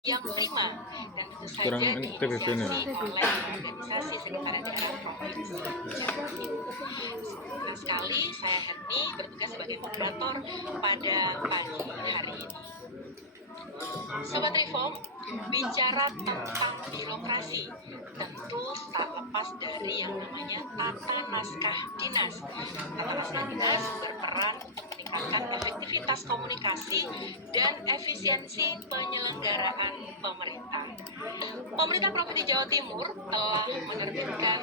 yang prima dan tentu kurang saja TBP-nya. diinisiasi oleh organisasi sekretariat daerah provinsi Jawa Timur. Senang sekali saya Herni bertugas sebagai moderator pada pagi hari ini. Sobat Reform, bicara tentang birokrasi tentu tak lepas dari yang namanya tata naskah dinas. Tata naskah dinas berperan untuk meningkatkan efektivitas komunikasi dan efisiensi penyelenggaraan pemerintah. Pemerintah Provinsi Jawa Timur telah menerbitkan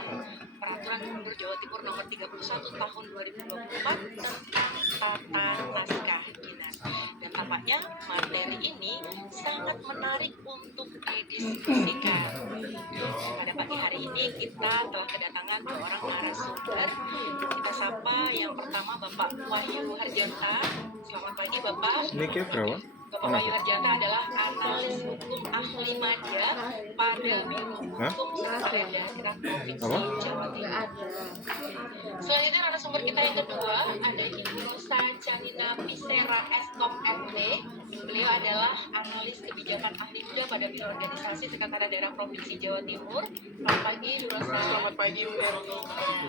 Peraturan Gubernur Jawa Timur Nomor 31 Tahun 2024 tentang tata naskah dinas. Dan tampaknya materi ini sangat menarik untuk didiskusikan. Pada pagi hari ini kita telah kedatangan dua orang narasumber. Kita sapa yang pertama Bapak Wahyu Harjanta. Selamat pagi Bapak. Ini kayak berapa? Bapak Wahyu Harjanta adalah analis hukum ahli media pada Biro Hukum Sekretariat Daerah Provinsi Jawa Timur. Selanjutnya narasumber kita yang kedua ada Ibu Rosa Janina Pisera Eskom MD. Beliau adalah analis kebijakan ahli muda pada Biro Organisasi Sekretariat Daerah Provinsi Jawa Timur. Selamat pagi Bu Rosa. Selamat pagi Bu Erni.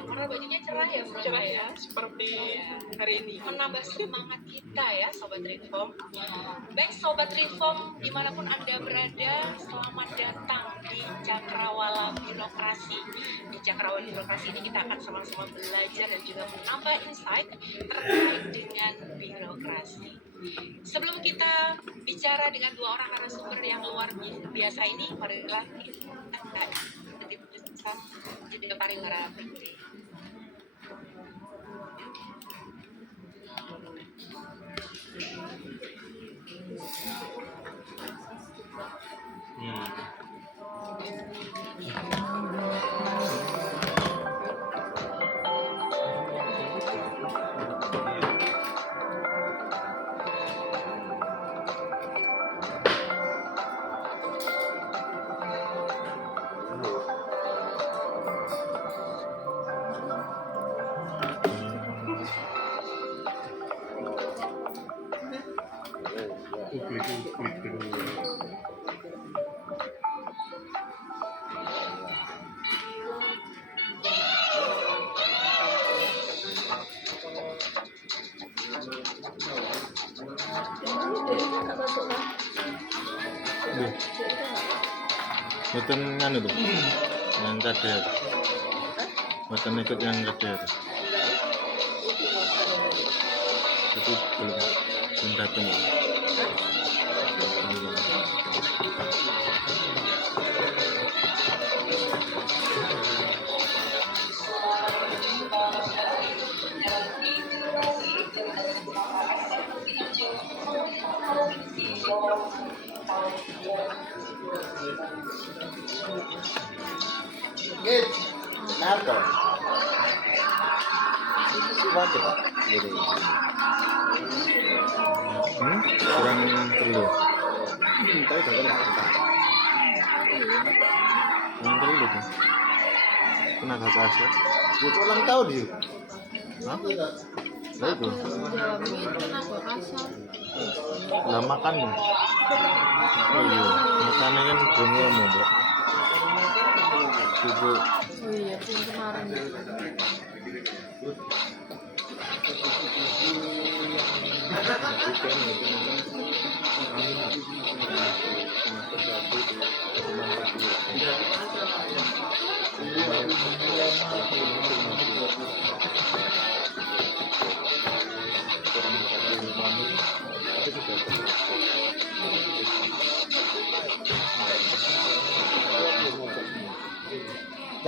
Warna bajunya cerah ya Bu Rosa Cerah ya. seperti hari ini. Menambah semangat kita ya Sobat Reform. Baik Sobat Reform, dimanapun Anda berada, selamat datang di Cakrawala Birokrasi. Di Cakrawala Birokrasi ini kita akan sama-sama belajar dan juga menambah insight terkait dengan birokrasi. Sebelum kita bicara dengan dua orang narasumber yang luar biasa ini, marilah kita jeda pariwara berikut. Publik dulu. Betul nganu tuh, yang kader. Betul ikut yang kader. Itu belum datang. Git, kenapa? Siapa Pak? Gini. Kurang perlu. Tapi jangan Kurang perlu tuh. Tenaga kasar. itu ulang tahun sih. Hah? Lah itu. Lah makan nih. Oh iya, makannya kan belum ngomong, Mbak. Ibu. Oh iya, yang kemarin.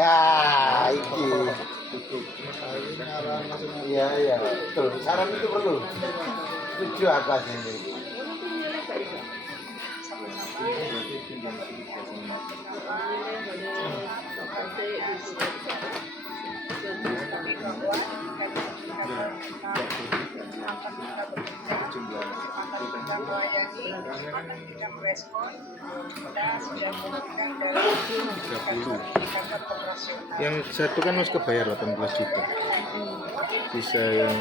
Ya, iki. Iya, iya. Betul. Saran itu perlu. Setuju aku sini. Yang satu kan harus kebayar 18 juta. Bisa yang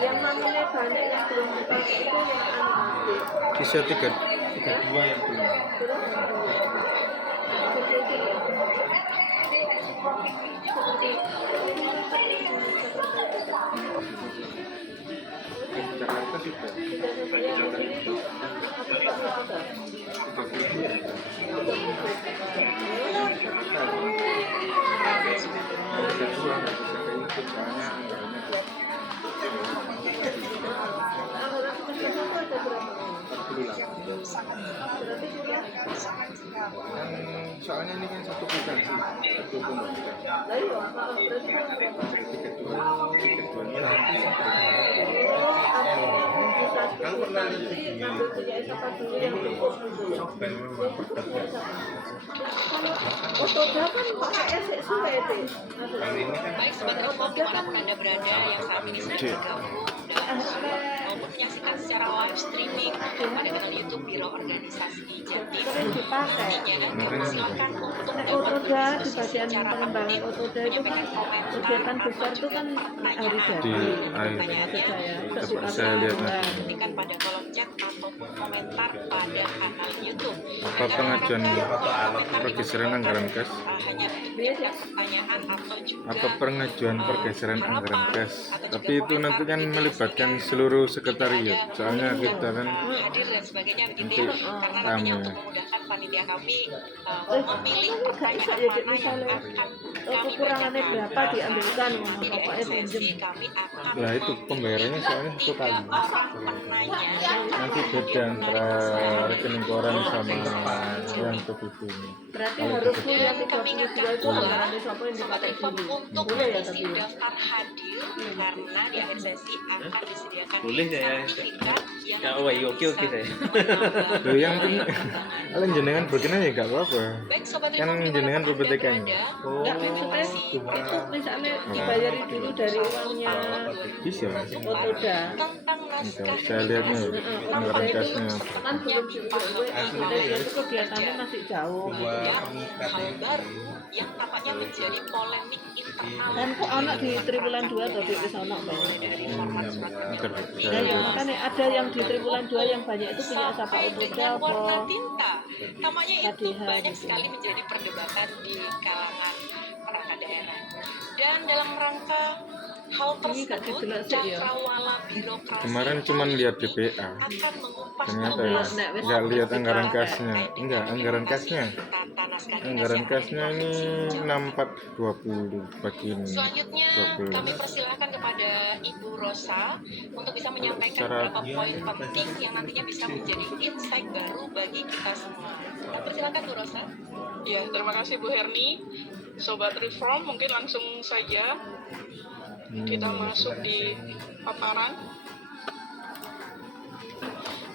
Yang namanya banyak yang belum dipakai itu yang anu. Bisa 32 yang belum. Jakarta sudah. Soalnya ini kan satu aplikasi, satu pembagian. Kan pernah Otoda kan pakai esek suwe itu. Baik Sobat Reform dimanapun Anda berada yang saat ini sedang bergabung dan maupun menyaksikan secara live streaming pada kanal YouTube Biro Organisasi Jatim. Nantinya silakan untuk Otoda di bagian secara pengembangan aktif Otoda itu kan kegiatan besar itu kan hari jadi. Dapat saya lihat nanti. Ketikkan pada kolom chat ataupun komentar pada kanal YouTube. Apa pengajuan pergeseran anggaran kas? Hanya menyiapkan pertanyaan atau juga Apa pengajuan pergeseran anggaran kas? Tapi itu nanti kan melibatkan seluruh sekretariat. Soalnya kita kan hadir dan sebagainya begitu nanti ya. Karena nantinya rame. untuk memudahkan panitia kami memilih pertanyaan mana yang akan kami kekurangannya bacakan. berapa diambilkan Nanti dari pokoknya sesi pinjem. kami akan Ya itu pembayarannya soalnya satu kali. orang penanya Nanti beda antara rekening koran sama yang ke buku ini. Berarti harus full yang dan kami 32 ingatkan itu pula anggaran siapa yang Sobat dipakai Reform dulu. untuk Boleh ya mengisi tapi ya? daftar hadir karena di akhir sesi akan disediakan Boleh ya, ya. sertifikat yang Ya, oh, iya, oke, bisa saya. menambah Loh yang penting kalian jenengan berkenan ya gak apa-apa. Baik Sobat Kan Reform jenengan dimanapun Anda PPTK-nya. berada, Enggak maksudnya itu misalnya dibayari dulu dari uangnya Bisa. Otoda. tentang naskah Saya lihat nih anggaran kasnya. Kan belum dipahami. Maksudnya dia itu kegiatannya masih jauh. hal baru yang tampaknya menjadi polemik internal Kan kok anak di triwulan 2 atau di sana mulai dari format surat Ya, ya, makanya ada yang di triwulan 2 yang banyak itu punya siapa sampai Otoda dengan warna apa tinta. Tampaknya itu KDH banyak gitu. sekali menjadi perdebatan di kalangan perangkat daerah. Dan dalam rangka hal Ini gak tersebut, dijelasin ya. cakrawala birokrasi Kemarin cuman lihat DPA. akan mengupas Ternyata tuntas nggak lihat anggaran kasnya. Enggak, anggaran kasnya. tata naskah dinas Anggaran yang kasnya ada di ini Provinsi Jawa. 6420 bagi ini. Selanjutnya 20. kami persilahkan kepada Ibu Rosa untuk bisa menyampaikan Secara- beberapa poin penting yang nantinya bisa menjadi insight baru bagi kita semua. Nah, persilakan Bu Rosa. Ya, terima kasih Bu Herni. Sobat Reform, mungkin langsung saja kita masuk di paparan.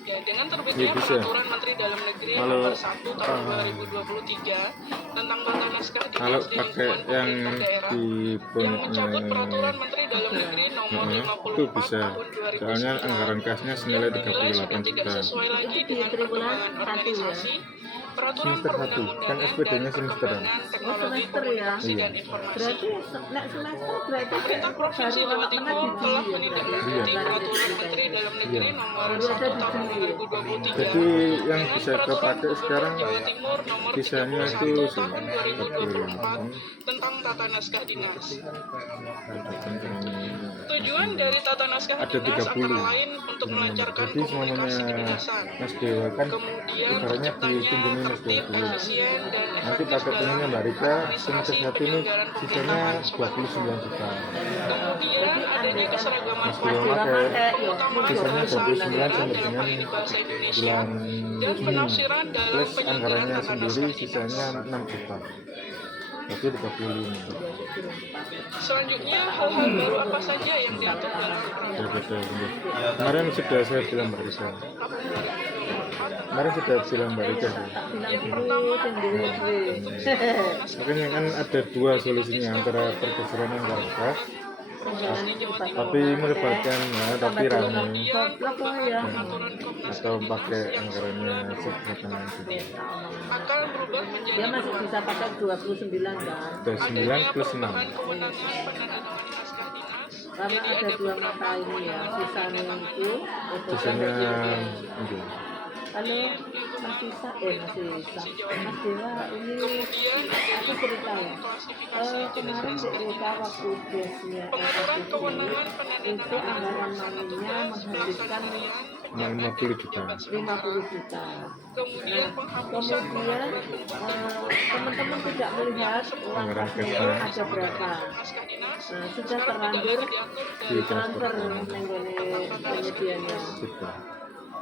Ya, dengan terbitnya Ya, bisa. Peraturan Menteri Dalam Negeri Kalau- Nomor 1 Tahun 2023 tentang tata naskah Kalau dinas di pakai lingkungan yang pemerintah daerah di yang mencabut Peraturan Menteri Dalam Negeri Nomor itu 54 bisa. Tahun 2009 Soalnya anggaran kasnya senilai yang dinilai sudah 38 tidak juta. sesuai lagi Itu di dengan triwulan perkembangan 1 ya? organisasi, peraturan Semester 1. Kan perundang-undangan SPD-nya dan semesteran. perkembangan Oh, teknologi semester ya? komunikasi Iya. dan informasi. Berarti nek semester berarti Pemerintah Provinsi baru Jawa anak Timur di telah Juli ya menindaklanjuti Iya. Peraturan Menteri Dalam Negeri Iya. Nomor Baru 1 ada di Tahun Juli. 2023 Jadi yang dengan bisa Peraturan kepakai Gubernur sekarang Jawa Timur Nomor bisanya 31 itu Tahun 2024 48. tentang tata naskah dinas. Tujuan Tujuan dari tata naskah Ada dinas 30. antara lain untuk melancarkan Jadi komunikasi semuanya kedinasan, Mas Dewa kan kemudian ibaratnya terciptanya dikunjungi Mas tertib, Dewa. efisien, dan Nanti efektif pakai dalam punya Mbak Rika semester administrasi 1 ini penyelenggaraan sisanya pemerintahan Sobat 29 juta. Kemudian adanya keseragaman Mas Dewa format, pakai keutamaan sisanya bahasa 29 negara sampai dalam dengan hal ini bahasa Indonesia, bulan dan Juni. penafsiran dalam Plus penyelenggaraan anggarannya tata sendiri naskah dinas. sisanya 6 juta. Berarti 35. Selanjutnya, hal-hal baru apa saja yang diatur dalam Ya betul. Kemarin sudah saya bilang Mbak Rika. Kemarin sudah bilang Mbak Rika. yang pertama, Makanya kan ada dua solusinya antara pergeseran anggaran kas tapi melibatkan ya, tapi rame kemudian perubahan ya? pengaturan Komnas atau Dinas pakai yang anggarannya semula sebutan itu. akan berubah menjadi Dia masih dua. bisa pakai 29 kan. Ada 9 Adanya plus 6. perubahan kewenangan penandatanganan naskah dinas karena Jadi ada ada dua beberapa mata ini ya, sisanya itu Sisanya fotonya. Halo Mas Sisa, Mas Dewa, ini Kemudian aku cerita ya. klasifikasi jenis Kemarin di naskah Rika waktu biasanya pengaturan itu kewenangan penandatanganan anggaran pelaksana maminya tugas, menghabiskan pelaksanaan 50 juta. 50 juta. kemudian penghapusan Kemudian teman-teman tidak melihat uang Anggaran kasnya kasnya ada berapa. naskah dinas Sudah sekarang tidak terlanjur lagi diatur Di dari transfer transport mengenai penyediaannya. gitu.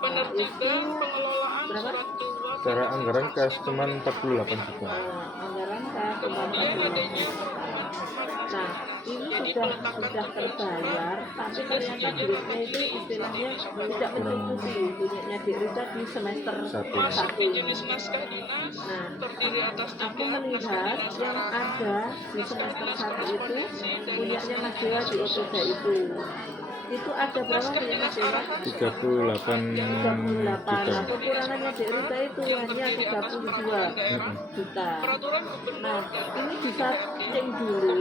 penertiban pengelolaan Berapa? surat keluar Secara anggaran kas cuman 48 juta. Anggaran kas cuma kemudian 48 adanya juta. perubahan format Nah, naskah ini dinas. Jadi sudah peletakan terbayar, tapi ternyata duitnya itu istilahnya tidak mencukupi duitnya di Rika di semester Satu. masuk 1. di jenis naskah dinas Nah, terdiri atas aku 3 naskah melihat dinas yang arahan, ada di naskah semester dinas 1 itu korespondensi dan punyanya naskah Mas Dewa dinas di khusus. Otoda itu ada berapa Naskah punya Mas dinas Dewa? arahan 38 38. juta. Nah, kekurangannya di Rika itu yang hanya terdiri atas 32 peraturan daerah, juta. peraturan gubernur Nah, dan ini bisa cek dulu.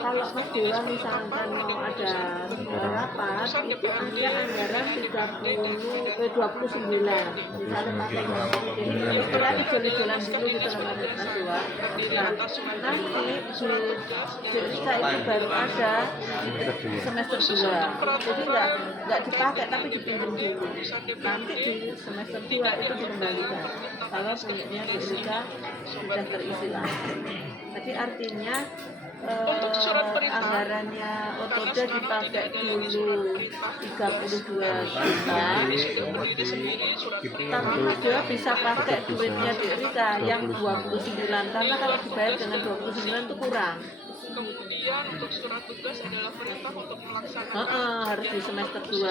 Kalau Mas Dewa misalkan mau ada rapat, itu hanya anggaran 29. Misalnya pakai jadi istilah jalan-jalan dulu gitu loh Mas Dewa. Nah, nanti di Rika itu baru ada semester 2. Jadi nggak dipakai tapi dipinjam dulu. Nanti di semester 2 itu dikembalikan. Kalau punyanya di Rika sudah terisi lagi. Jadi artinya Untuk surat perintah, anggarannya Otoda dipakai dulu 32 juta. ini sudah berdiri sendiri surat perintah. Tapi Mas Dewa bisa pakai duitnya di Rika yang 29 karena kalau dibayar dengan 29 itu kurang. Kemudian untuk surat tugas adalah perintah untuk melaksanakan Harus di semester 2.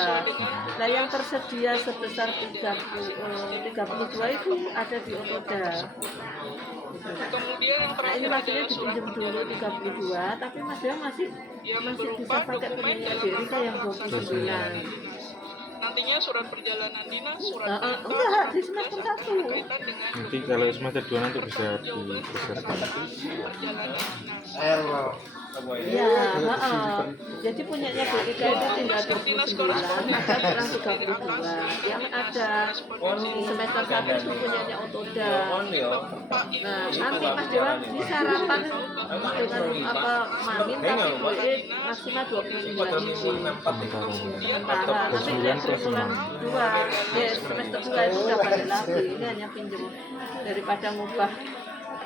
Nah yang tersedia sebesar 32 itu ada di Otoda. Kemudian yang Nah terakhir ini maksudnya adalah surat dipinjam dulu 32, tapi Mas Dewa masih yang bisa berupa pakai dokumen punyanya dalam di Rika rangka yang melaksanakan 29. kegiatan dinas. Nantinya surat perjalanan dinas, surat perintah, Enggak, di surat semester tugas akan 1. berkaitan dengan Nanti kalau semester 2 nanti bisa dipersiapkan. perjalanan dinas. Iya, jadi punyanya Bu Rika itu tinggal 29, maka kurang 32. Yang ada di semester 1 itu punyanya Otoda. Nah, nanti Mas Dewa bisa rapat dengan apa Mamin tapi boleh maksimal 29 itu. Sementara nanti yang triwulan 2, semester 2 itu udah balik lagi. Ini hanya pinjam daripada ngubah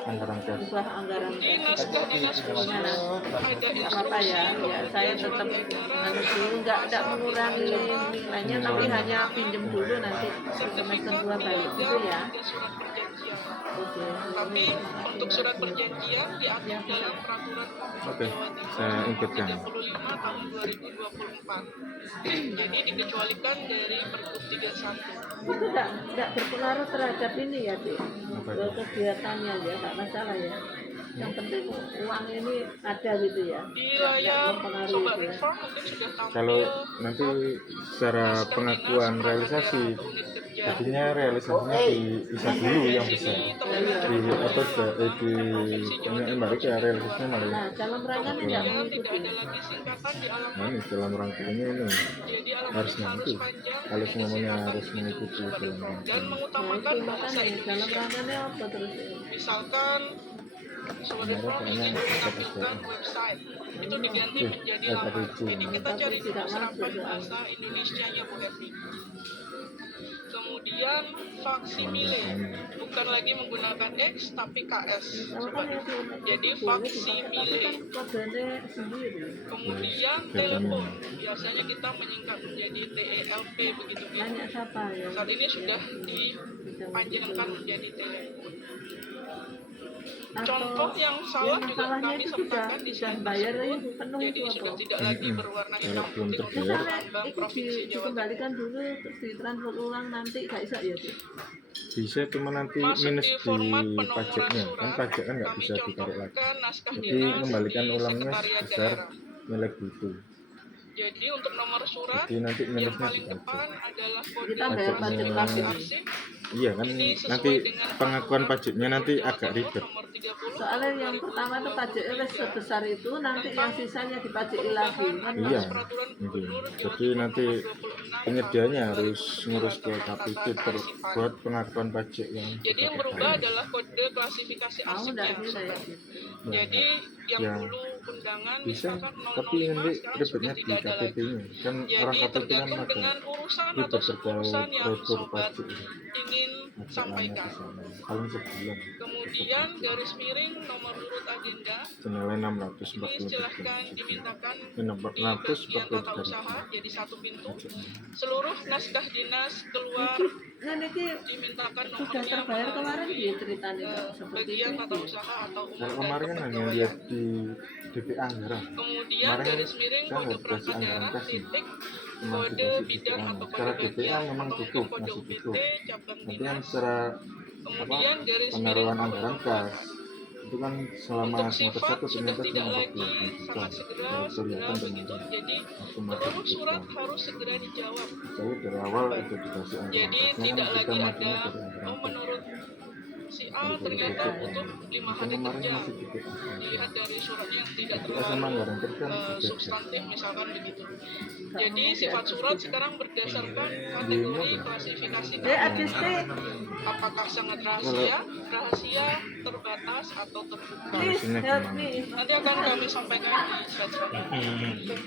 Anggaran kas. anggaran. Di naskah dinas khusus Gimana? ada Apa ya? Ya saya tetap dulu nggak mengurangi nilainya tapi hanya pinjam dulu nanti semester 2 balik gitu ya. surat perjanjian. Oke. Tapi untuk surat perjanjian diatur dalam peraturan Oke, saya ingatkan. 35 tahun 2024. Jadi dikecualikan dari Pergub 31. Itu nggak berpengaruh terhadap ini ya, Dik. Apa itu? Kegiatannya ya, nggak masalah ya. Yang penting uang ini ada gitu ya. Di layar mempengaruhi Sobat itu ya. Reform mungkin sudah tampil Kalau nanti secara pengakuan realisasi, jadinya realisasinya di ISA dulu yang besar. Di Otoda, di Mbak ya realisasinya malah. Nah, dalam rangka ini nggak tidak mengikuti. ada lagi singkatan di alam Nah ini dalam rangkanya ini jadi alam harusnya harus itu. panjang Kalau semuanya harus mengikuti dalam dan rangka. Nah, mengutamakan itu bahasa makanya dalam Indonesia. rangkanya apa terus ini? Misalkan Sobat Reform ingin menampilkan website itu diganti menjadi laman. Jadi kita cari dulu serapan bahasa Indonesianya Bu Herni. Kemudian faksimile, bukan lagi menggunakan X tapi KS. Sobat Reform. Jadi faksimile. Kodenya sendiri. Kemudian telepon, biasanya kita menyingkat menjadi TELP begitu ya. Banyak siapa ya? Saat ini sudah dipanjangkan menjadi telepon. Contoh yang salah juga masalahnya kami itu sertakan di sudah slide bayar tersebut. itu penuh Jadi itu sudah apa? tidak lagi berwarna Kalau hitam belum putih terbayar, Misalnya itu Provinsi Jawa Tengah. dikembalikan dulu terus ditransfer ulang nanti nggak bisa ya sih? bisa cuma nanti Masuk minus di di format penomoran pajaknya kan surat, pajak kan nggak kami bisa ditarik lagi. contohkan naskah Jadi dinas kembalikan di ulangnya sekretariat sebesar daerah. nilai buku. Jadi untuk nomor surat Jadi nanti yang minusnya paling dipajak. depan adalah kode Kita bayar pajak administrasi lagi. arsip. Iya kan Ini sesuai nanti dengan pengakuan peraturan pajaknya nanti Gubernur agak Jawa ribet. Timur nomor Soalnya yang pertama tuh pajak sebesar itu, nanti yang sisanya dipajaki lagi. Kan Iya, mungkin. Jadi nanti penyediaannya harus ngurus ke KPP buat pengakuan pajak yang Jadi yang kita berubah bayar. adalah kode klasifikasi mau arsipnya. enggak sih saya? Nah, Jadi yang yang dulu undangan bisa, misalkan tapi 005 nanti sekarang ribetnya sudah di tidak ada lagi. KPP-nya. Kan orang Jadi KPP kan tergantung ada dengan urusan atau ribet sub-urusan terkait yang retur sobat pajak itu. ingin Ajakannya ke sampaikan. sana. Paling sebulan. Kemudian garis miring nomor urut agenda Senilai ini 643 silahkan dimintakan ini di bagian tata 643 usaha jadi satu pintu. pajaknya. Seluruh naskah dinas keluar Nah, ini dimintakan sudah nomornya terbayar kemarin melalui dia ceritanya Kak, seperti bagian itu. tata usaha atau umum Kalau dan kemarin kan hanya kepegawaian. lihat di DPA Anggaran. Kemudian Kemarin kan garis miring saya kode nggak dikasih perangkat anggaran daerah kas nih. titik Cuma kode dikasih bidang DPA. atau Secara kode DPA bagian memang atau tutup, mungkin kode masih UPT tutup. cabang Tapi kan dinas. secara Kemudian garis miring penaruhan kode anggaran pokok. kas itu kan selama Untuk semester sifat 1 sudah ternyata tidak cuma lagi 48 juta. sangat segera Baru kelihatan begitu. kemarin. Jadi Waktu masuk seluruh DPA. surat harus segera dijawab. Saya dari awal itu dikasih anggaran Jadi kasnya kan tidak kita lagi majunya ada dari anggaran oh kas. menurut si A Dari ternyata DPA. butuh 5 Kan hari kemarin kerja. masih DPA. Dilihat dari suratnya yang tidak DPA sama terlalu anggaran kas kan beda. substantif misalkan begitu. Jadi sifat surat sekarang berdasarkan kategori klasifikasi Dia keamanan. artisnya Apakah sangat rahasia, rahasia, terbatas atau terbuka. please Harusnya help gimana? me. Nanti akan kami sampaikan di slide selanjutnya.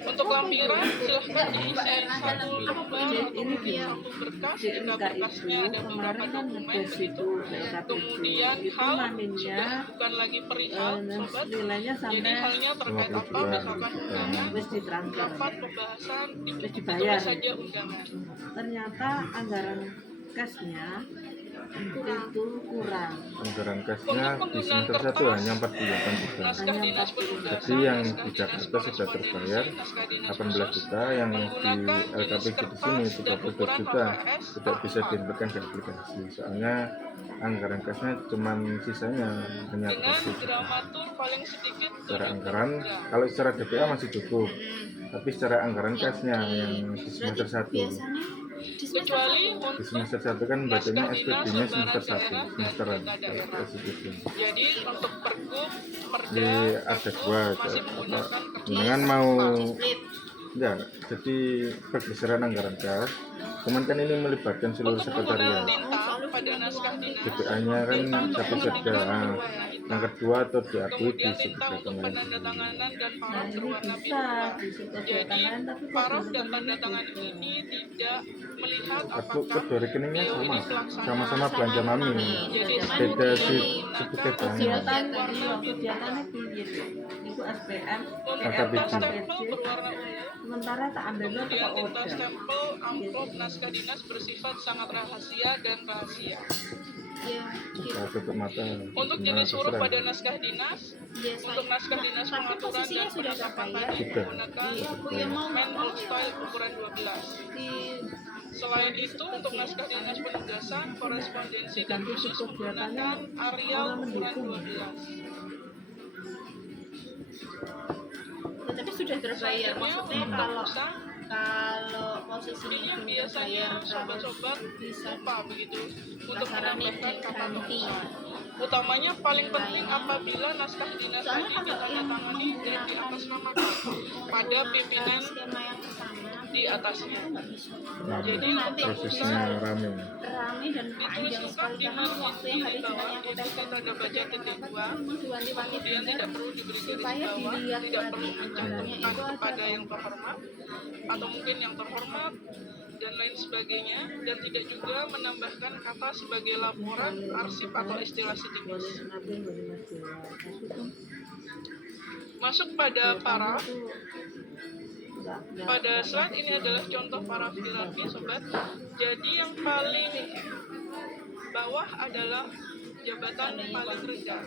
Untuk lampiran silahkan diisi satu lembar atau mungkin satu berkas. Si Jika Enka berkasnya itu ada beberapa kemarin kan dokumen ngetes begitu. itu LKPJ. Kemudian Itu hal maminnya sudah bukan lagi perihal sobat. nilainya Jadi sampai halnya terkait 50 apa juta. misalkan undangan, wis ditransfer. rapat pembahasan, Wis itu dibayar. saja undangan. Ternyata anggaran cashnya itu kurang. Anggaran kasnya di semester 1 hanya 48 juta. Naskah dinas penugasan, Jadi yang naskah di dinas Jakarta sudah terbayar korespondensi, naskah dinas 18 khusus, juta, yang di menggunakan jenis LKPJ di sini kertas dan 32 ukuran juta HVS tidak bisa A4. dihentikan di aplikasi. Soalnya anggaran kasnya cuma sisanya hanya Dengan 20 juta. gramatur paling sedikit Secara 70 anggaran, gram. kalau secara DPA masih cukup, tapi secara anggaran kasnya yang di semester 1 Kecuali di untuk semester 1 kan bacanya SPB-nya semester 1 semesteran SPB. jadi untuk pergub, perda, Jadi ada dua masih apa menggunakan kertas dengan mau A4. enggak, jadi pergeseran anggaran kas, cuman kan ini melibatkan seluruh Untuk penggunaan sekretariat. tinta pada naskah dinas, DPA-nya kan tinta untuk satu mengetikkan saja. berwarna hitam. Yang kedua atau diakui di Kemudian tinta untuk sekretariat. penandatanganan dan Nah paraf ini berwarna bisa biru. di kegiatan Jadi lain tapi kok paraf di dan teman-teman tanda tangan gitu. ini tidak melihat Aku apakah kedua rekeningnya beliau ini sama, pelaksana sama-sama belanja mami. Jadi Beda hanya si menggunakan sebutnya Kegiatan banyak. iya kegiatannya piye tuh? Itu SPM, untuk LKPJ. tinta stempel berwarna ungu. sementara tak ambilnya Kemudian toko tinta Oda. stempel amplop naskah dinas bersifat sangat rahasia dan rahasia. Saya tutup mata. Untuk Nah, jenis huruf terserah. pada naskah dinas, untuk naskah dinas pengaturan dan penetapan tadi Sudah. menggunakan Sudah. Man Old Style ukuran 12. Selain itu, untuk naskah dinas penugasan, korespondensi dan khusus menggunakan Arial ukuran 12. Tapi sudah terbayar, maksudnya Untuk kalau pramusa, posisinya ini belum biasanya terbayar sobat-sobat bisa lupa begitu untuk masalahnya menambahkan kata diganti. pengusaha. Utamanya paling penting apabila naskah dinas Soalnya tadi kalau yang ditandatangani dan di atas namakan pada pimpinan skema yang kesana di atasnya. nggak bisa. Nah, Jadi nanti untuk prosesnya rame. rame dan panjang ditulis sekali di karena waktu yang hari bawah Jumat yang itu kita tanda baca titik dua. diwanti-wanti Kemudian benar tidak perlu diberi garis supaya bawah, dilihat tidak perlu lagi mencantumkan itu ada kepada yang terhormat atau mungkin yang terhormat dan lain sebagainya, dan tidak juga menambahkan kata sebagai laporan, arsip atau istilah sidik. Masuk pada paraf. Pada slide ini adalah contoh paraf hierarki, sobat. Jadi yang paling bawah adalah jabatan paling rendah.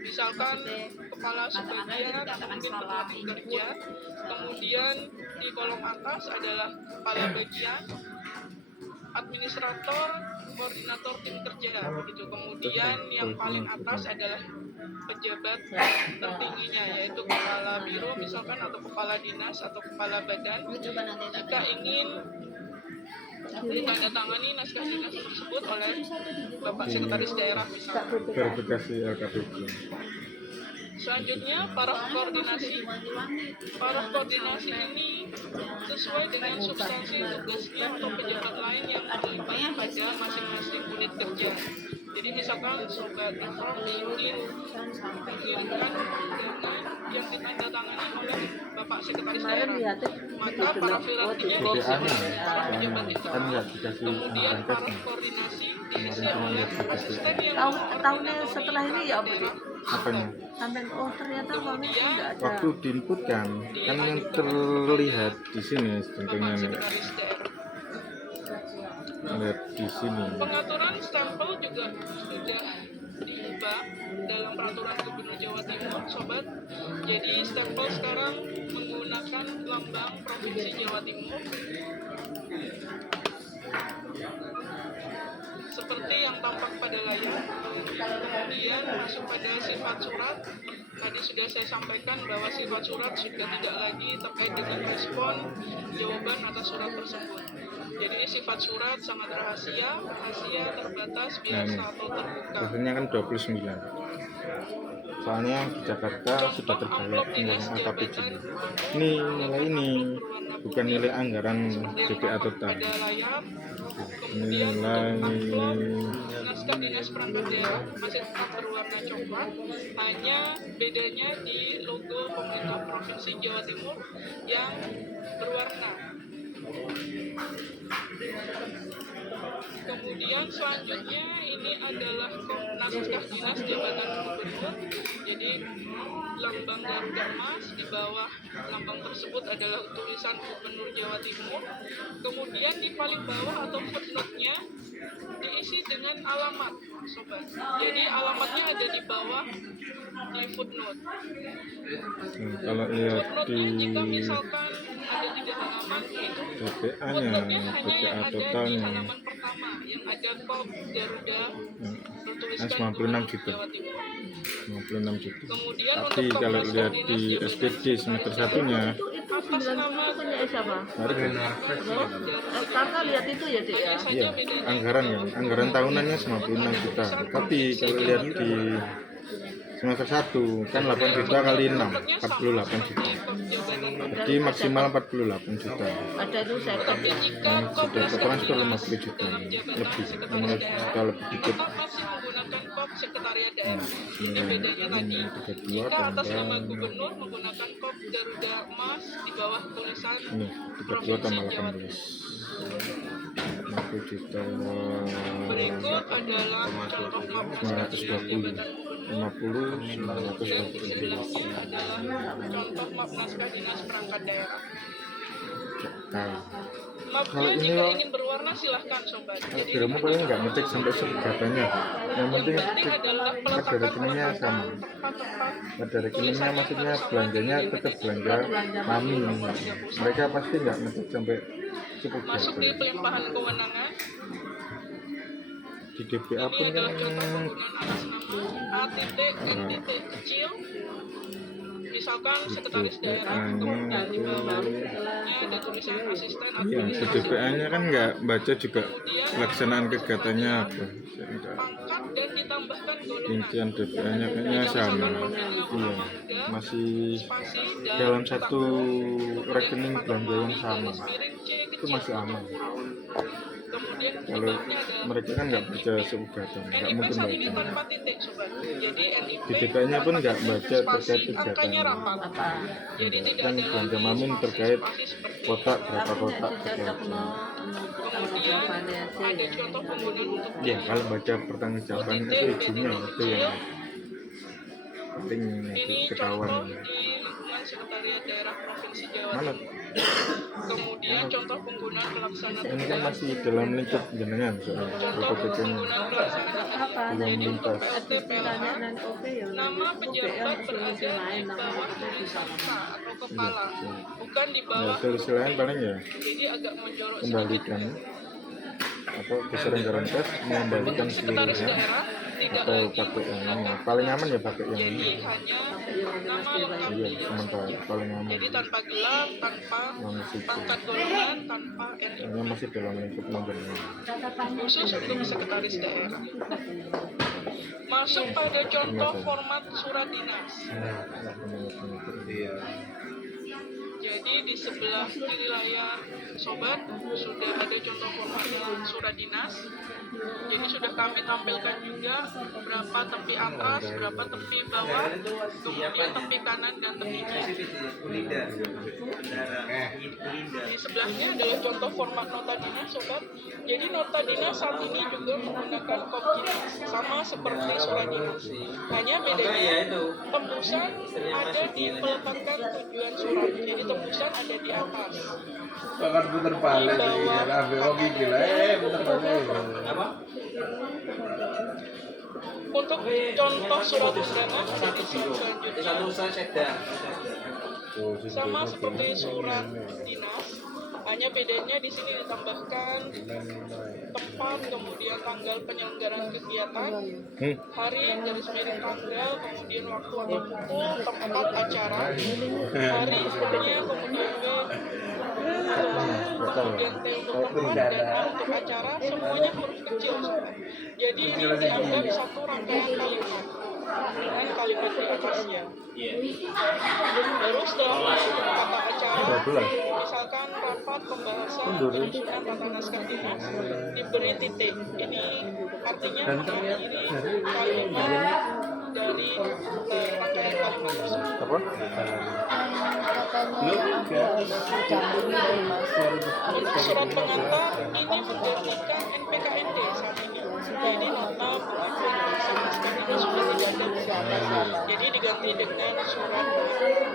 Misalkan kepala subbagian atau mungkin ketua tim kerja. Kemudian di kolom atas adalah kepala bagian, administrator, koordinator tim kerja gitu. Kemudian yang paling atas adalah pejabat tertingginya, yaitu kepala biro misalkan, atau kepala dinas atau kepala badan. coba nanti tak Jika ingin ditandatangani naskah dinas tersebut oleh Bapak Sekretaris Daerah misalnya. Verifikasi LKPP. Selanjutnya, paraf koordinasi. Paraf koordinasi ini sesuai dengan substansi tugasnya atau pejabat lain yang terlibat pada masing-masing unit kerja. Jadi misalkan sobat inform ingin mengirimkan undangan yang ditandatangani oleh Bapak Sekretaris Kemarin Daerah, lihatnya maka paraf hierarkinya diisi BPA-nya oleh para pejabat itu. kan nggak dikasih Kemudian angka paraf koordinasi diisi Kemarin cuma oleh lihat di asisten yang tahunnya setelah ini ya apa sih? apanya. Sampai oh ternyata uangnya sih nggak ada. Waktu diinput kan yang terlihat di sini tentunya Bapak nih, Sekretaris Daerah. lihat di sini. Pengaturan stempel juga sudah diubah dalam peraturan Gubernur Jawa Timur, sobat. Jadi stempel sekarang menggunakan lambang Provinsi Jawa Timur. Seperti yang tampak pada layar. Kemudian masuk pada sifat surat. Tadi sudah saya sampaikan bahwa sifat surat sudah tidak lagi terkait dengan respon jawaban atas surat tersebut. Jadi sifat surat sangat rahasia, terbatas, biasa atau terbuka. Biasanya kan 29. Soalnya di Jakarta sudah terbayar dengan LKPP. Ini nilai ini bukan nilai anggaran BPA total. Pada layar, Ini kemudian nilai naskah dinas perangkat daerah masih tetap berwarna coklat, hanya bedanya di logo pemerintah Provinsi Jawa Timur yang berwarna. Kemudian selanjutnya ini adalah naskah dinas jabatan gubernur. Jadi lambang Garuda Emas, di bawah lambang tersebut adalah tulisan Gubernur Jawa Timur. Kemudian di paling bawah atau footnote-nya diisi dengan alamat, sobat. Jadi alamatnya ada di bawah di footnote. kalau lihat Footnote-nya di jika misalkan ada 3 halaman itu BPA-nya, footnote-nya hanya BPA yang ada di totalnya halaman pertama yang ada kop Garuda bertuliskan 56 Gubernur juta. Jawa Timur. 56 juta. Kemudian Tapi untuk kalau kop lihat naskah di dinas SPD jabatan semester gubernur, satunya, Itu atas 90 nama punya siapa? kemarin Terus kakak lihat itu ya dek ya. iya, anggaran kan, anggaran tahunannya 96 juta. Tapi kalau lihat di semester 1 kan 8 juta kali 6, 48 juta. Jadi maksimal 48 juta. Ada itu saya Tapi jika kop Sudah naskah ketransfer dinas 50 juta dalam jabatan lebih, sekretaris 50 daerah juta lebih dikit. tetap masih menggunakan kop sekretariat daerah. Ini bedanya tadi. Ini 32 Jika atas nama tambah gubernur menggunakan kop Garuda Emas di bawah tulisan ini 32 tambah 18. 50 juta berikut adalah contoh map naskah dinas 920, jabatan 50 dan di 920. sebelahnya adalah contoh map naskah dinas perangkat daerah. Nah, Mapnya Kalau ini jika loh, ingin berwarna silahkan sobat. Jadi kamu paling nggak ngecek sampai segatanya. Yang penting adalah pada peletakan rekeningnya sama. tempat-tempat Pada rekeningnya maksudnya belanjanya tetap belanja mami. Mereka pasti nggak ngecek sampai masuk di segat. pelimpahan kewenangan. Di DPA Ini pun adalah kan contoh penggunaan atas nama A titik N titik kecil. Misalkan sekretaris daerah, kemudian di bawahnya ada tulisan asisten iya, di administrasi. DPA-nya kan nggak baca juga pelaksanaan kegiatannya apa. Pangkat dan ditambahkan golongan. Rincian DPA-nya kayaknya sama. Iya, masih Spasi dan dalam satu kemudian rekening belanja yang garis sama. miring C Itu kecil. masih aman. Kemudian di Kalau bawahnya ada mereka kan nggak baca seugatan, nggak NIP mungkin saat ini baca. tanpa titik sobat. Jadi NIP Di DPA-nya pun nggak tanpa baca titik, terkait spasi kegiatan. angkanya rapat. Apa? Jadi tidak Kan ada belanja lagi mamin spasi terkait spasi seperti kotak berapa Aku kotak nek cocok kegiatan. mau Kemudian variasi ada ya. contoh penggunaan untuk Ya kalau baca pertanggungjawaban itu ujungnya itu yang penting ini ketahuan. contoh di lingkungan sekretariat daerah Provinsi Jawa Mana? Timur. Kemudian contoh penggunaan pelaksana Ini kan tugas. masih dalam lingkup jenengan soalnya Contoh PPP-nya. penggunaan pelaksana Apa? tugas. Jadi untuk lintas. PLT Tanya PLH dan oke ya. nama pejabat berada solusi lain di nama bawah kita bisa. tulisan K atau kepala, Iya. bukan di Ya bawah. solusi lain paling ya Jadi agak menjorok sedikit. kembalikan atau besaran garansi mengembalikan Untuk sekretaris seluruhnya daerah tidak atau lagi pakai yang ini menggunakan paling aman ya pakai yang jadi ini hanya nama lengkap iya diri sementara paling aman jadi tanpa gelar, tanpa yang situ pangkat golongan, tanpa NIK ini masih dalam lingkup nomornya khusus untuk sekretaris daerah. Masuk pada contoh format surat dinas. Jadi di sebelah kiri layar sobat sudah ada contoh formatnya surat dinas. Jadi sudah kami tampilkan juga berapa tepi atas, berapa tepi bawah, kemudian tepi kanan dan tepi kiri. Di sebelahnya adalah contoh format nota dinas sobat. Jadi nota dinas saat ini juga menggunakan kop dinas sama seperti surat dinas. Hanya bedanya tembusan ada di peletakan tujuan surat. Jadi tembusan ada di atas. Bahkan putar balik ya, ambil kopi gila, putar balik. Untuk contoh surat undangan ada di slide selanjutnya. Sama seperti surat dinas, hanya bedanya di sini ditambahkan tempat, kemudian tanggal penyelenggaraan kegiatan, hari, garis miring tanggal, kemudian waktu atau pukul, tempat acara, hari punya, kemudian B, kemudian T untuk tempat, dan A untuk acara, semuanya huruf kecil. Jadi ini dianggap satu rangkaian kalimat dengan kalimat di atasnya. Baru setelah masuk kata acara, misalkan rapat pembahasan penyusunan tata naskah dinas diberi titik. Ini artinya mengakhiri kalimat dari rangkaian kalimat tersebut. apa? Untuk surat pengantar ini menggantikan NPKND saat ini. Jadi nota pengakuan pesan naskah dinas sudah tidak ada. Jadi diganti dengan surat pengantar.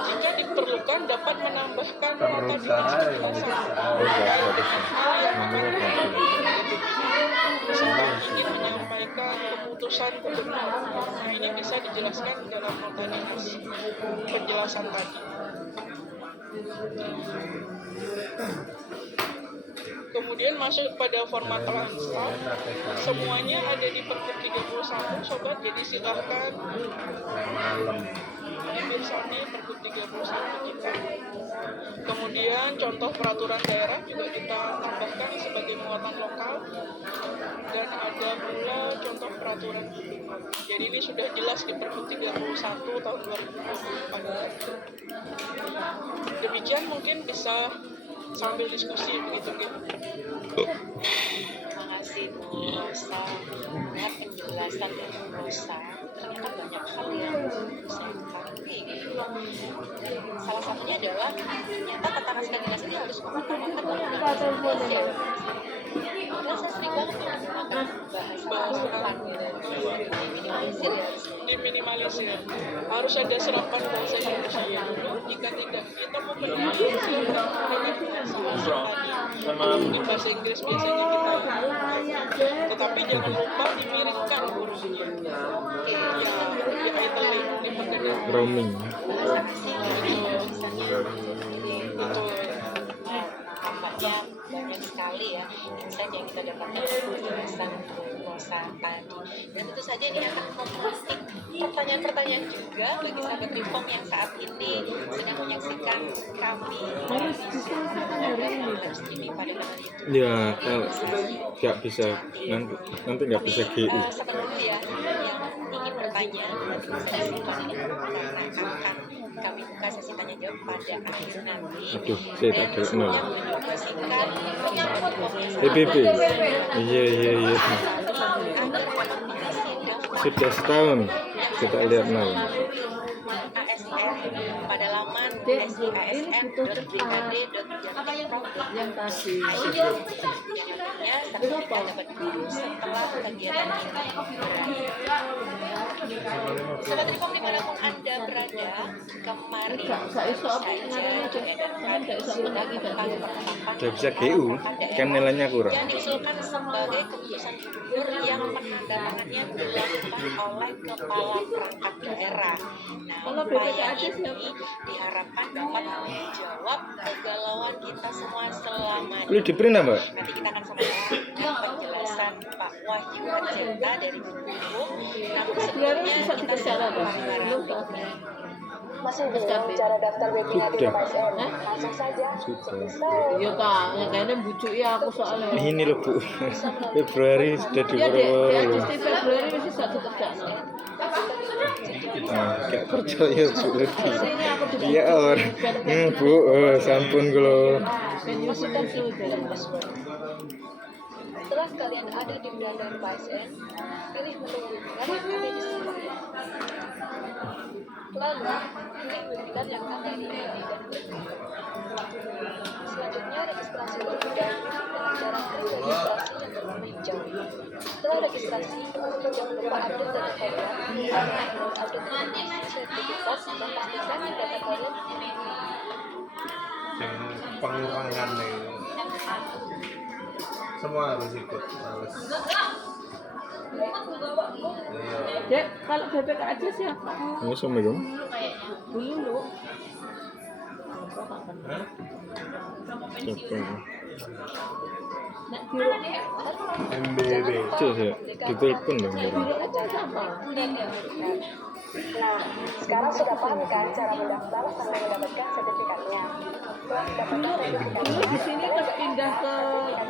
Jika diperlukan dapat menambahkan nota dinas misalkan ingin menyampaikan keputusan gubernur. Nah ini bisa dijelaskan dalam nota dinas penjelasan tadi. Kemudian masuk pada format translate. Semuanya ada di Pergub 31 sobat, jadi silahkan misalnya Pergub 31 kita. Kemudian contoh peraturan daerah juga kita tambahkan sebagai muatan lokal, dan ada pula contoh peraturan gubernur. Jadi ini sudah jelas di Pergub 31 tahun 2024. Demikian mungkin bisa sambil diskusi begitu gitu. Terima kasih Bu Rosa. Melihat penjelasan dari Bu Rosa, ternyata banyak hal yang saya ketahui gitu. Salah satunya adalah ternyata tata naskah dinas ini harus mengutamakan bahasa Indonesia. Padahal saya sering banget menggunakan bahasa Jepang gitu. Diminimalisir ya. Diminimalisir. Harus ada serapan bahasa Indonesia dulu. Jika tidak, kita mau menulis hanya sama mungkin bahasa Inggris biasanya kita. Tetapi jangan lupa dimiringkan hurufnya. Ya italic, diperkedah. Roaming Bahasa asing gitu misalnya. Betul. Tampaknya banyak sekali ya insight yang kita dapatkan dari penjelasan Bu Rosa tadi. Dan tentu saja ini akan memetik pertanyaan-pertanyaan juga bagi sahabat Reform yang saat ini sedang menyaksikan kami live streaming pada malam itu. ya kalau nggak bisa nanti nggak bisa GU Siapa dulu ya yang ingin bertanya, nanti bisa disimpan ini akan kami buka sesi tanya jawab pada akhir nanti. aduh saya tak ada no Mendiskusikan pertanyaan PBB iya sudah setahun kita lihat now ASN pada laman sisn.bkd.jakarta yang tadi yang artinya sertifikat dapat dibeli setelah kegiatan ini Sobat Reform dimanapun Anda berada, kemarin udah bisa GU kan nilainya kurang yang diusulkan sebagai keputusan gubernur yang penandatangannya dilakukan oleh kepala perangkat daerah. Nah, Kalau upaya BPKAD ini diharapkan dapat menjawab kegalauan kita semua selama perlu di print apa? Nanti kita akan sama-sama penjelasan dengan Pak Wahyu Arjenta dari Bengkulu. Namun Februari sebelumnya bisa kita dikejar apa? para Belum tahu. Masih bingung cara daftar webinar di KSN? Langsung saja. Sudah. Iya kak, kayaknya bujuk ya aku soalnya. Ini loh Bu, Februari sudah Iya dek, ya diworo-woro. di Februari masih satu kerjaan. Gak percaya Bu lagi. Ini aku juga. Iya orang, Bu, sampun kalau Penyusun-nyusun dari Setelah kalian ada di berandang KSN, pilih menu webinar yang ada di sini. Lalu, pilih webinar yang akan diikuti dan berikut. Selanjutnya, registrasi terlebih dahulu dengan cara klik registrasi yang berwarna hijau. Setelah registrasi, jangan lupa update data kalian, update informasi, sertifikat, dan pastikan data kalian Pengurangan nih. Semua harus ikut. Harus. Iya. Dek, kalau bebek aja siapa? Assalamualaikum. Dulu. Siapa? Nak biru. MBB. Saya ditelepon dong. Biru aja siapa? Nah, sekarang sudah paham kan cara mendaftar sampai mendapatkan sertifikatnya? Setelah mendapatkan sertifikatnya, Dulu di sini terus pindah ke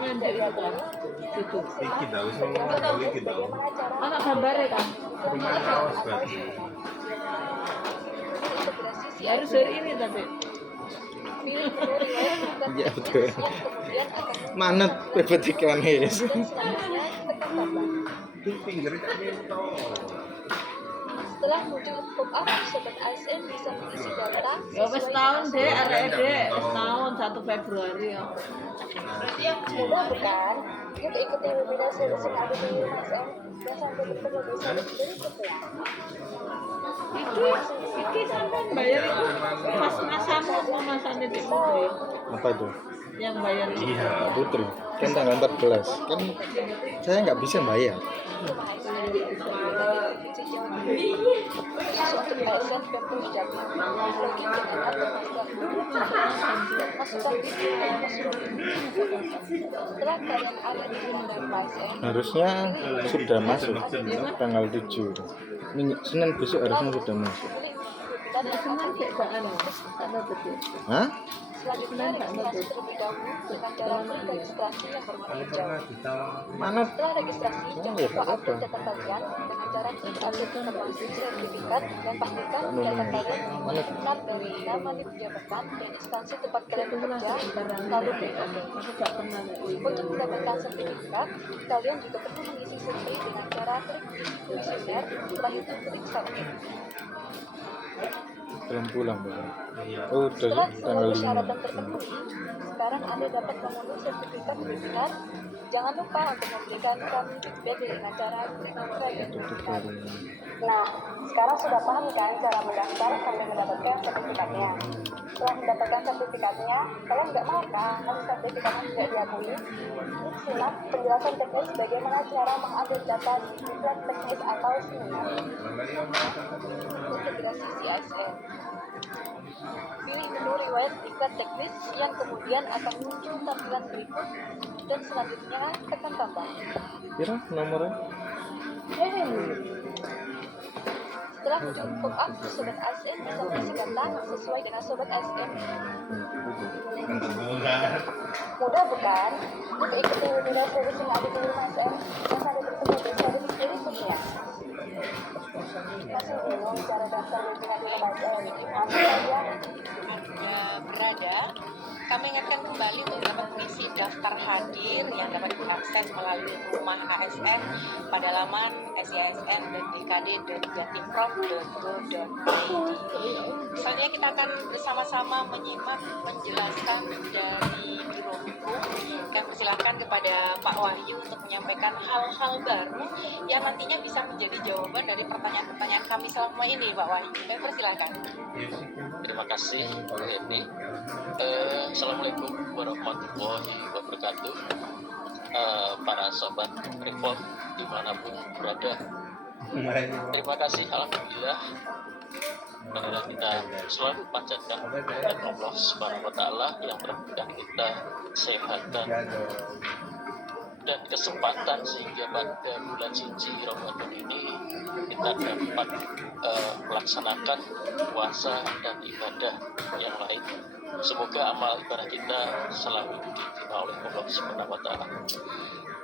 Nganjuk itu kan. Gitu. Iki tahu semua iki tahu. bagaimana cara Anak gambarnya kan. Rumah kaos berarti. integrasi Harus dari ini tapi. pilih menu riwayat bukan Ya betul. yang kemudian akan Manut PPTK nih. dan selanjutnya tekan tambah. Itu pinggir itu. Setelah muncul pop-up, sobat ASN bisa mengisi data Ya wes sesuai tahun dengan deh, arek-arek setahun 1 Februari ya. mudah bukan? Yuk ikuti webinar series yang ada di ASN dan sampai bertemu di series berikutnya. Iki sampai bayar itu pas masamu mau masanya di Putri. Apa itu? Yang bayar itu. Iya. Putri. Kan tanggal 14. Kan saya nggak bisa bayar. Suatu ASN Pemprov Jatim, login dengan admin master, masukkan email dan password. Setelah kalian ada di berandang ASN, Harusnya sudah masuk tanggal 7. Senin besok harusnya sudah masuk. pilih webinar yang Cuman akan kayak diikuti. bahan karena betul. Hah? Selanjutnya registrasi terlebih dahulu dengan cara klik registrasi yang berwarna hijau. Mana? Setelah registrasi, jangan ya, lupa apa-apa. update data kalian dengan cara klik update informasi sertifikat dan pastikan data kalian menggunakan dari nama NIP jabatan dan instansi tempat kalian bekerja, lalu klik OK. Aku gak pernah Untuk mendapatkan sertifikat, kalian juga perlu mengisi survei dengan cara klik isi kuesioner, setelah itu klik submit. Belum pulang, Bapak. Oh, udah Setelah tanggal semua 5. persyaratan terpenuhi, sekarang Anda dapat memenuhi sertifikat webinar. Jangan lupa untuk memberikan kami feedback dengan cara subscribe dan webinar. Nah, sekarang sudah paham kan cara mendaftar sampai mendapatkan sertifikatnya? Setelah mendapatkan sertifikatnya, kalau nggak mau kan sertifikatnya tidak diakui, klik simak penjelasan teknis bagaimana cara mengambil data di diklat teknis atau seminar. Integrasi CSN. Pilih menu riwayat diklat teknis yang kemudian akan muncul tampilan berikut dan selanjutnya tekan tambah. Kira nomornya? Setelah muncul pop-up, sobat ASN bisa mengisi data sesuai dengan sobat ASN. Mudah bukan? Yuk ikuti webinar series yang ada di rumah ASN dan sampai bertemu di series berikutnya. Masih bingung cara daftar webinar di rumah ASN? Langsung saja. Anda berada, kami ingatkan kembali untuk dapat mengisi daftar hadir yang dapat diakses melalui rumah ASN pada laman sisn.dkd.jatimprov.go.id. Selanjutnya kita akan bersama-sama menyimak penjelasan dari Biro Hukum. Kami persilahkan kepada Pak Wahyu untuk menyampaikan hal-hal baru yang nantinya bisa menjadi jawaban dari pertanyaan-pertanyaan kami selama ini, Pak Wahyu. Kami persilahkan. Terima kasih, Bu Eni. Assalamualaikum warahmatullahi wabarakatuh. Para sobat Reform dimanapun berada. Terima kasih, alhamdulillah. Kita selalu panjatkan kepada Allah Subhanahu wa Ta'ala yang memberikan kita kesehatan dan kesempatan sehingga pada bulan suci Ramadan ini kita dapat melaksanakan puasa dan ibadah yang lain. Semoga amal ibadah kita selalu diterima oleh Allah Subhanahu wa taala.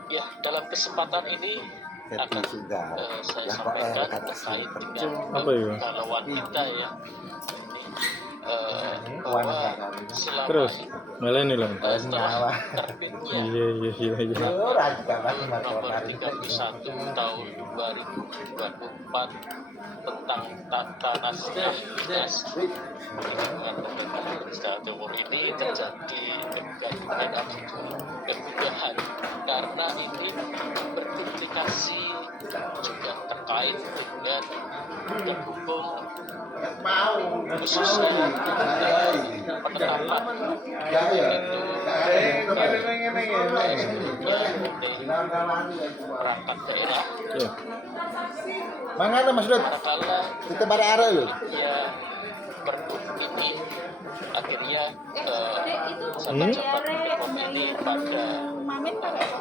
Ya, dalam kesempatan ini akan saya sampaikan terkait dengan kegalauan kita ya. Bahwa selama Terus ini lah. setelah terbitnya Iya. nomor 31 tahun 2024 tentang tata nasdaq dinas dengan pemerintah Jawa Timur ini terjadi kemudahan karena ini berimplikasi juga terkait dengan hukum khususnya penetapan perangkat daerah. Mangana Mas Dut? Manakala Kita pada arah lu. ya pergub ini akhirnya sahabat-sahabat Reform ini pada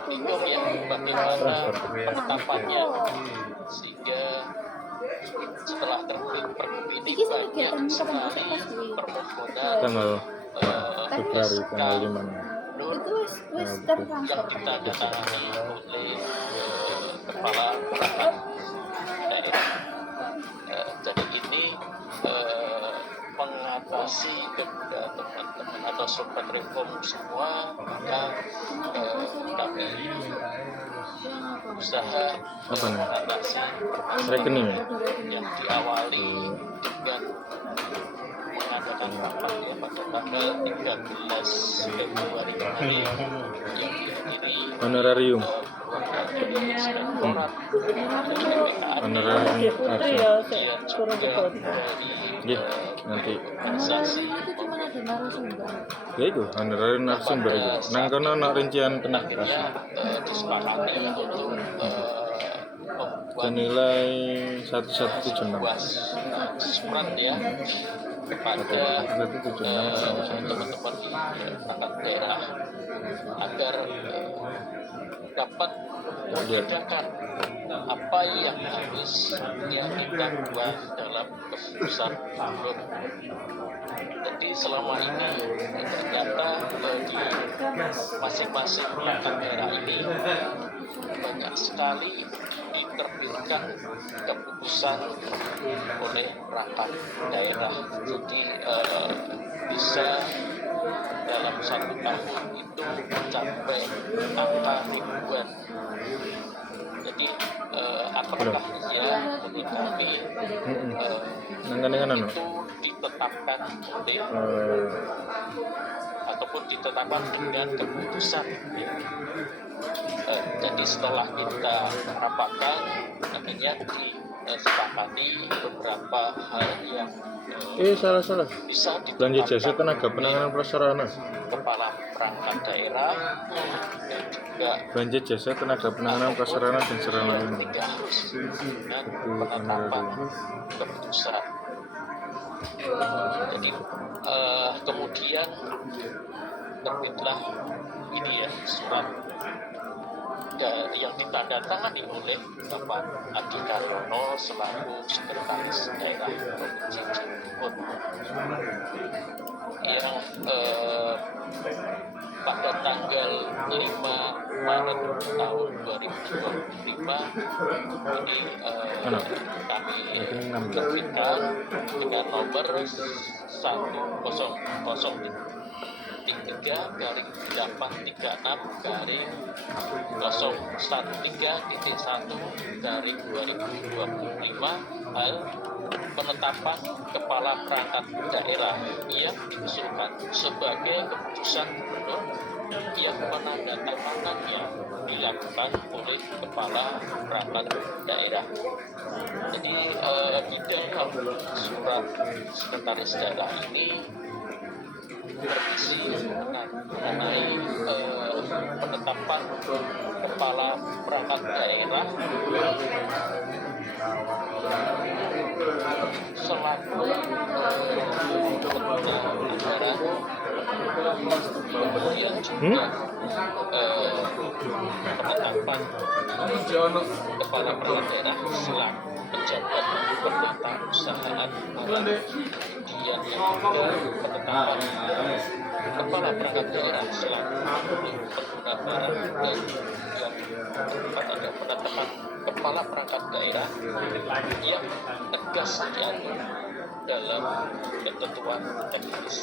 bingung ya bagaimana penetapannya, sehingga setelah terbit pergub ini banyak sekali permohonan Tanggal Februari tanggal 5. yang ditandatangani oleh kepala perangkat daerah. Jadi ini mengatasi kepada teman-teman atau sobat Reform semua, maka kami usaha mengatasi Rekening yang diawali dengan mengadakan rapat ya pada tanggal 13 Februari kemarin yang dihadiri honorarium. Honorarium ya nanti ya itu honorarium narasumber itu nang kono ana rincian tenaga disepakati untuk senilai 1176 surat ya kepada teman-teman di perangkat daerah agar dapat membedakan apa yang harus kita buat dalam keputusan gubernur. Jadi selama ini ternyata di masing-masing perangkat daerah ini banyak sekali diterbitkan keputusan oleh perangkat daerah. Jadi bisa dalam satu tahun itu mencapai angka ribuan. Jadi apakah ya menurut kami itu ditetapkan oleh ataupun ditetapkan dengan keputusan ya. Jadi setelah kita rapatkan akhirnya disepakati beberapa hal yang salah bisa belanja jasa tenaga penanganan prasarana kepala perangkat daerah dan juga belanja jasa tenaga penanganan prasarana dan sarana umum. tidak harus dengan penetapan keputusan. Jadi kemudian terbitlah ini ya surat yang ditandatangani oleh Bapak Adi Karyono selaku Sekretaris Daerah Provinsi Jawa Timur yang pada tanggal 5 Maret tahun 2025 ini kami terbitkan dengan nomor 1013-013.1/2025 hal penetapan kepala perangkat daerah yang diusulkan sebagai keputusan gubernur yang penandatanganannya dilakukan oleh kepala perangkat daerah. Jadi di dalam surat sekretaris daerah ini berisi mengenai penetapan kepala perangkat daerah selaku pengguna anggaran, kemudian juga penetapan kepala perangkat daerah selaku pejabat pemerintah perusahaan, kemudian yang kedua penetapan kepala perangkat daerah selaku pengguna barang, dan yang keempat ada penetapan kepala perangkat daerah yang tegas diatur dalam ketentuan teknis.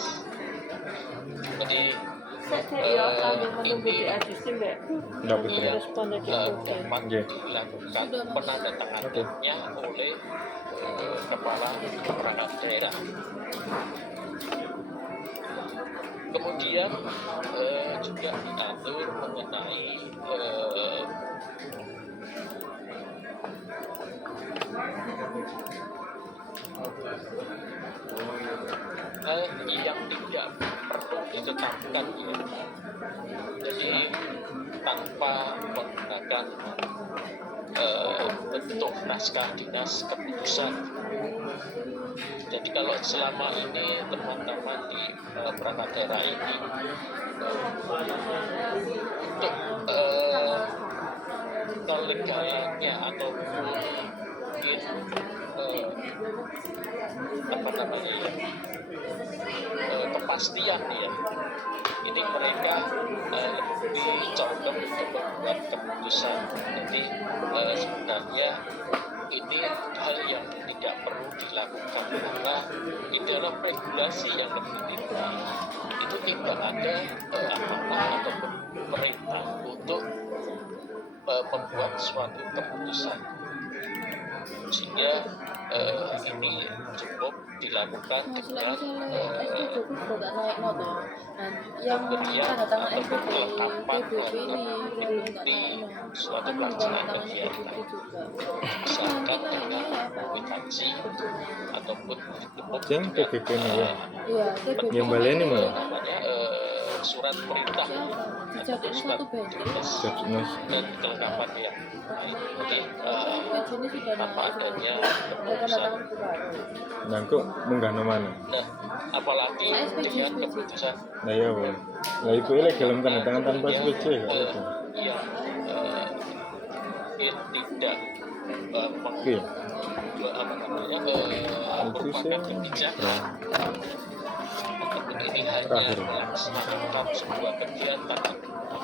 Jadi Saya sambil menunggu di ADC Mbak. Enggak betul. Responnya dapat Oke. dilakukan penandatangannya oleh kepala perangkat daerah. Kemudian juga diatur mengenai yang tidak perlu ditetapkan ya. Jadi tanpa menggunakan bentuk naskah dinas keputusan. Jadi kalau selama ini teman-teman di perangkat daerah ini untuk kelegalannya ataupun mungkin apa namanya ya, kepastian ya, ini mereka lebih condong untuk membuat keputusan. Jadi sebenarnya ini hal yang tidak perlu dilakukan karena itu adalah regulasi yang lebih tinggi. Itu tidak ada amanah ataupun perintah untuk membuat suatu keputusan, sehingga ini cukup dilakukan dengan pemberian ataupun kelengkapan mengikuti suatu pelaksanaan kegiatan, misalkan dengan kwitansi ataupun Yang PPP ini ya. Yang baleni malah. namanya surat perintah ataupun surat tugas Jadinya dan kelengkapan yang lain. Jadi tanpa adanya keputusan. nah kok munggah mana? Nah, apalagi dengan keputusan Nah ya, Bang. Lah iku ile gelem tanda tangan tanpa SPJ kok. yang tidak Oke. apa namanya merupakan kebijakan ataupun ini hanya melaksanakan sebuah kegiatan atau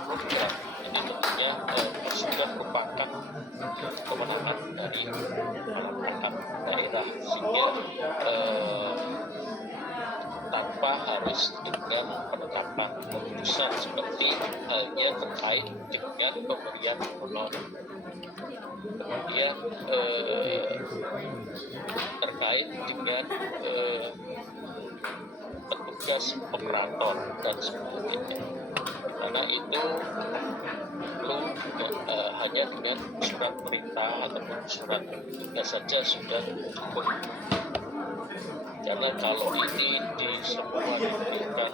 program, ini tentunya sudah merupakan kewenangan dari kepala perangkat daerah, sehingga tanpa harus dengan penetapan keputusan seperti halnya terkait dengan pemberian honor. Kemudian terkait dengan petugas operator dan sebagainya, karena itu perlu hanya dengan surat perintah ataupun surat tugas saja sudah cukup. Karena kalau ini semua diberikan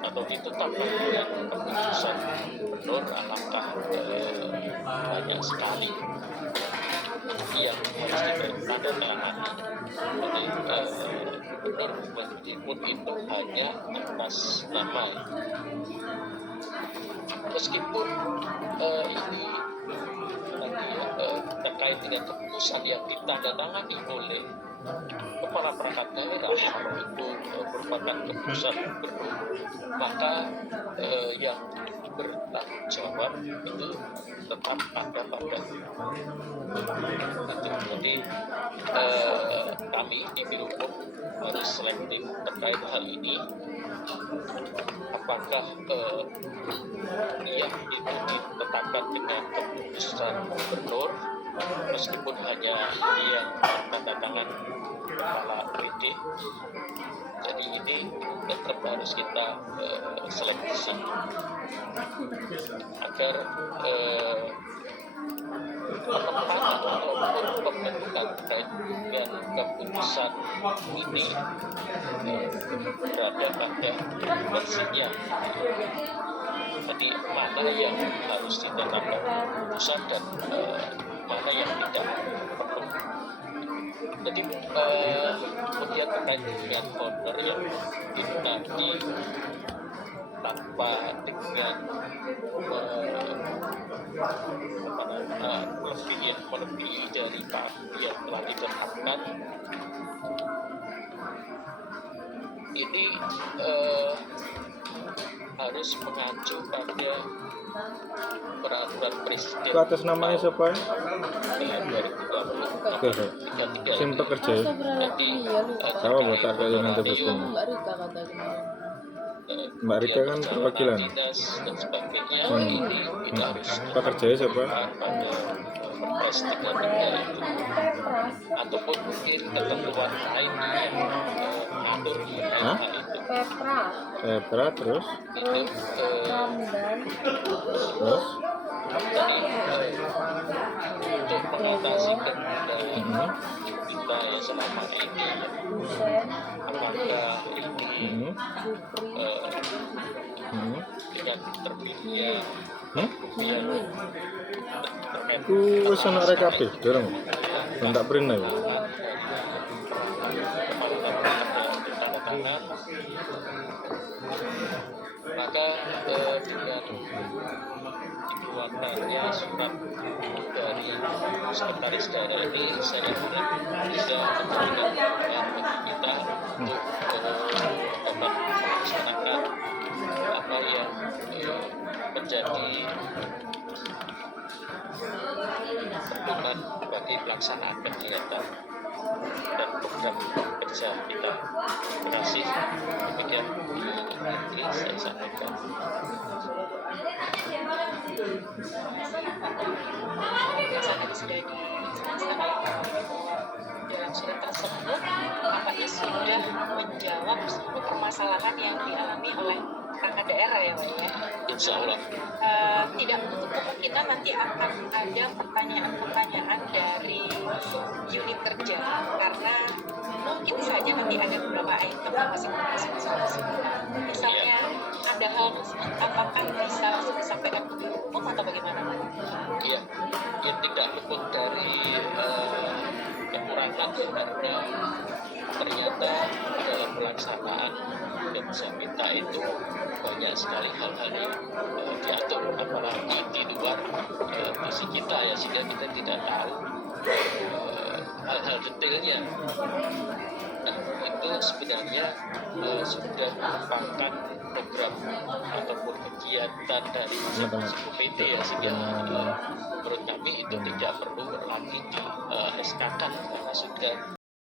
atau ditetapkan dengan keputusan gubernur, alangkah banyak sekali yang harus ditandatangani. Jadi gubernur meskipun itu hanya atas nama, meskipun ini nanti terkait dengan keputusan yang ditandatangani oleh kepala perangkat daerah, kalau itu merupakan keputusan gubernur, maka yang bertanggung jawab itu tetap ada pada itu. Jadi kami di Biro Hukum harus selektif terkait hal ini. Apakah yang itu ditetapkan dengan keputusan gubernur meskipun hanya yang tanda tangan kepala PD. Jadi ini tetap harus kita seleksi agar penempatan ataupun pembentukan terkait dengan keputusan ini berada pada versinya. Jadi mana yang harus ditetapkan keputusan dan mana yang tidak perlu. Jadi kemudian terkait dengan honor yang itu tadi tanpa dengan melebihi dari yang telah ditetapkan, ini harus mengacu pada peraturan presiden Itu atas namanya siapa? tahun 2020 Oke, Sim pekerja ya. Jadi Sama buat tak kayak nanti bosnya. Mbak Rika kan perwakilan. dinas dan sebagainya Hmm. ini harus Pekerjanya siapa? pada perpres 33 itu, ataupun mungkin ketentuan lain yang mengatur mengenai Hah? hal itu. Pepra terus Itu terus jadi untuk mengatasi kebudayaan Mhm. kita yang selama ini, apakah ini Mhm. eh, Mhm. dengan terbitnya yang terkait Ku wis ana rekape, dorong. Tak pernah ya. tanda tangan, maka dengan dikeluarkannya surat dari sekretaris daerah ini, saya harap bisa memberikan manfaat bagi kita untuk dapat melaksanakan apa yang menjadi pedoman bagi pelaksanaan kegiatan dan program kerja kita. Terima kasih. Demikian yang saya sampaikan. Misalnya sudah dijelaskan dalam surat tersebut, tampaknya sudah menjawab seluruh permasalahan yang dialami oleh perangkat daerah ya Pak ya. Insya Allah. Tidak menutup kemungkinan nanti akan ada pertanyaan-pertanyaan dari unit kerja, karena mungkin saja nanti ada beberapa item yang masih diskusi. Misalnya ada hal tersebut, apakah bisa langsung disampaikan ke hukum atau bagaimana Pak? Ya, yang tidak luput dari kekurangan karena ternyata dalam pelaksanaan kerja kita itu banyak sekali hal-hal yang diatur, apalagi di luar visi kita ya, sehingga kita tidak tahu hal-hal detailnya. Nah, itu sebenarnya sudah merupakan program ataupun kegiatan dari masing-masing komite ya, sehingga menurut kami itu tidak perlu lagi di SK-kan karena sudah